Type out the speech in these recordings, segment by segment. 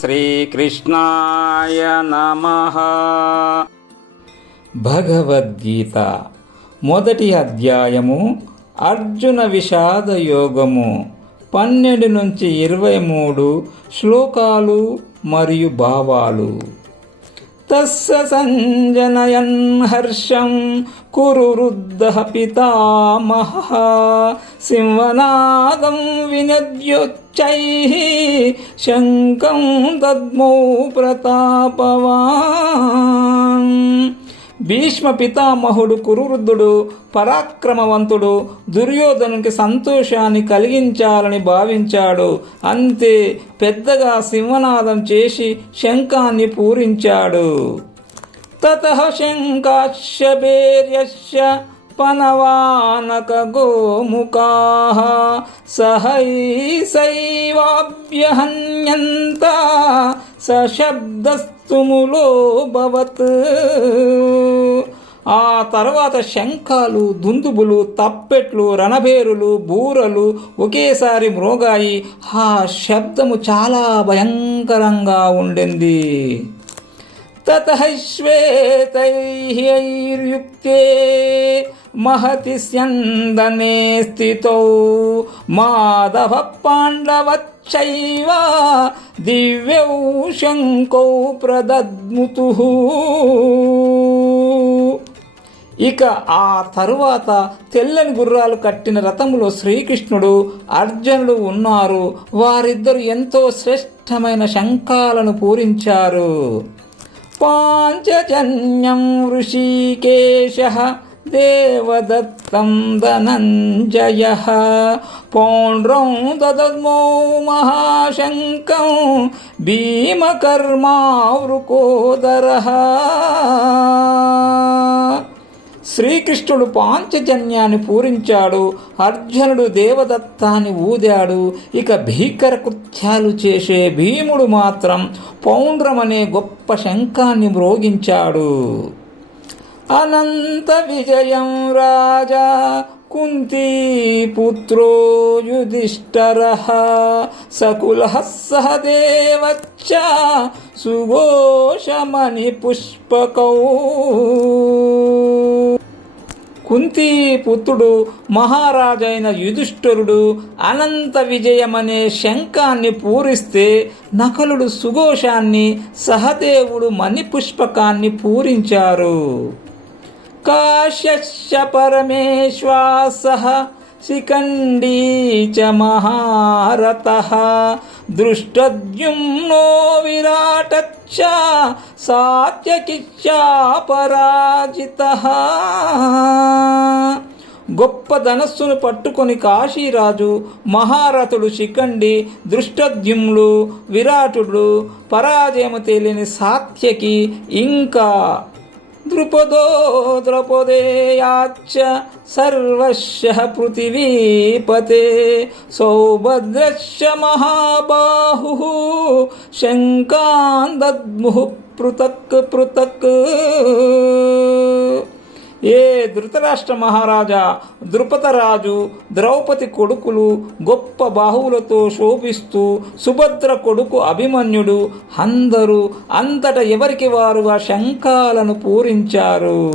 శ్రీకృష్ణాయ నమః. భగవద్గీత మొదటి అధ్యాయము అర్జున విషాద యోగము 12 నుంచి 23 శ్లోకాలు మరియు భావాలు. తస్య సంజనయన్ హర్షం కురు వృద్ధః పితామహః సింహనాదం వినద్యోచ్చైః శంఖం దద్మౌ ప్రతాపవాన్. భీష్మ పితామహుడు కురువృద్ధుడు పరాక్రమవంతుడు దుర్యోధనునికి సంతోషాన్ని కలిగించాలని భావించాడు. అంతే పెద్దగా సింహనాదం చేసి శంఖాన్ని పూరించాడు. తతః శంఖాశ్చ భేర్యశ్చ పనవానక గోముఖాః సహైసైవాభ్యహన్యంత సశబ్దస్తుములోభవత్. ఆ తర్వాత శంఖాలు, దుందుబులు, తప్పెట్లు, రణభేరులు, బూరలు ఒకేసారి మ్రోగాయి. ఆ శబ్దము చాలా భయంకరంగా ఉండింది. తతః శ్వేతైర్యుక్తే మహతి స్యందనే స్థితౌ మాధవ పాండవచ్చైవ దివ్యౌ శంఖౌ ప్రదద్ముతుః. ఇక ఆ తరువాత తెల్లని గుర్రాలు కట్టిన రథములో శ్రీకృష్ణుడు, అర్జునుడు ఉన్నారు. వారిద్దరు ఎంతో శ్రేష్టమైన శంఖాలను పూరించారు. పాంచజన్యం ఋషికేశః దేవదత్తం ధనంజయః పౌండ్రం దదద్మౌ మహాశంఖం భీమకర్మావృకోదరః. శ్రీకృష్ణుడు పాంచజన్యాన్ని పూరించాడు, అర్జునుడు దేవదత్తాన్ని ఊదాడు. ఇక భీకర కృత్యాలు చేసే భీముడు మాత్రం పౌండ్రమనే గొప్ప శంఖాన్ని మ్రోగించాడు. అనంత విజయం రాజా కుంతీపుత్రో యుధిష్ఠిరః సకులః సహదేవచ్చ సుఘోషమణి పుష్పకౌ. కుంతీపుత్రుడు మహారాజైన యుధిష్ఠిరుడు అనంత విజయమనే శంఖాన్ని పూరిస్తే నకులుడు సుఘోషాన్ని, సహదేవుడు మణిపుష్పకాన్ని పూరించారు. కాశ్యశ్చ పరమేశ్వాసః శిఖండీ చ మహారథః దృష్టద్యుమ్నో విరాటచ్చ సాత్యకిచ్చ పరాజితః. గొప్ప ధనస్సును పట్టుకొని కాశీరాజు, మహారథుడు శిఖండి, దృష్టద్యుమ్నుడు, విరాటుడు, పరాజయము తేలిని సాత్యకి, ఇంకా ద్రుపదో ద్రౌపదేయాచ్చ సర్వస్య పృథివీపతే సౌభద్రస్య మహాబాహుః శంఖాన్ పృథక్ పృథక్. ఏ ధృతరాష్ట్ర మహారాజా, ద్రుపదరాజు, ద్రౌపది కొడుకులు గొప్ప బాహువులతో శోభిస్తూ, సుభద్ర కొడుకు అభిమన్యుడు అందరూ అంతట ఎవరికి వారుగా శంఖాలను పూరించారు.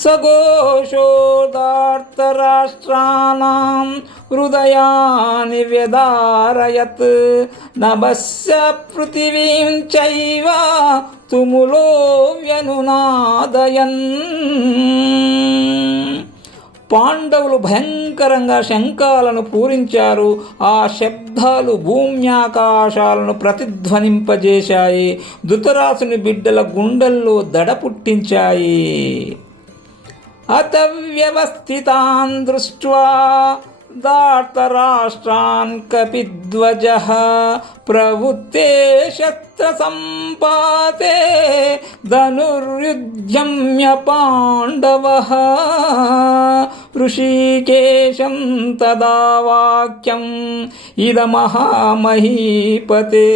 సఘోషోదార్తరాష్ట్రాణాం హృదయాని వ్యదారయత్ నభస్య పృథివీం చైవ తుములో వ్యనునాదయన్. పాండవులు భయంకరంగా శంఖాలను పూరించారు. ఆ శబ్దాలు భూమ్యాకాశాలను ప్రతిధ్వనింపజేశాయి. ధృతరాష్ట్రుని బిడ్డల గుండెల్లో దడ పుట్టించాయి. అత వ్యవస్థితాన్ దృష్ట్వా దార్తరాష్ట్రాన్ కపిధ్వజః ప్రవృత్తే శస్త్ర సంపాతే ధనుర్యుధ్యమ్య పాండవః ఋషికేశం తదా వాక్యం ఇదమహామహీపతే.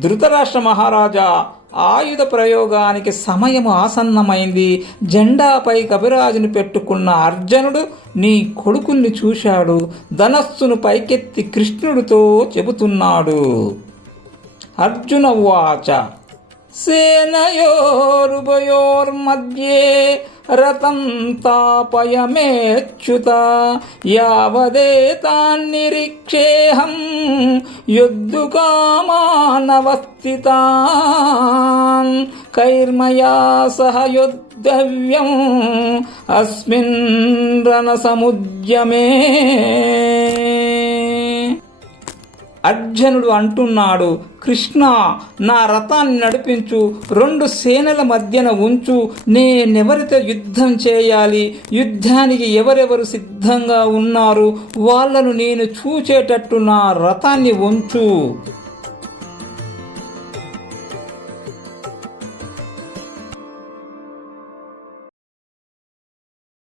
ధృతరాష్ట్ర మహారాజా, ఆయుధ ప్రయోగానికి సమయం ఆసన్నమైంది. జెండాపై కపిరాజును పెట్టుకున్న అర్జునుడు నీ కొడుకుల్ని చూశాడు. ధనస్సును పైకెత్తి కృష్ణుడితో చెబుతున్నాడు. అర్జున ఉవాచ సేనయోరుభయోర్మధ్యే రతం తాపయమేచ్యుత యావదేతాన్నిరీక్షేహం యుద్ధకామానవస్థితాన్ కైర్మయా సహ యుద్ధవ్యం అస్మిన్ రణసముద్యమే. అర్జునుడు అంటున్నాడు, కృష్ణ, నా రథాన్ని నడిపించు, 2 సేనల మధ్యన ఉంచు. నేనెవరితో యుద్ధం చేయాలి, యుద్ధానికి ఎవరెవరు సిద్ధంగా ఉన్నారు వాళ్ళను నేను చూచేటట్టు నా రథాన్ని ఉంచు.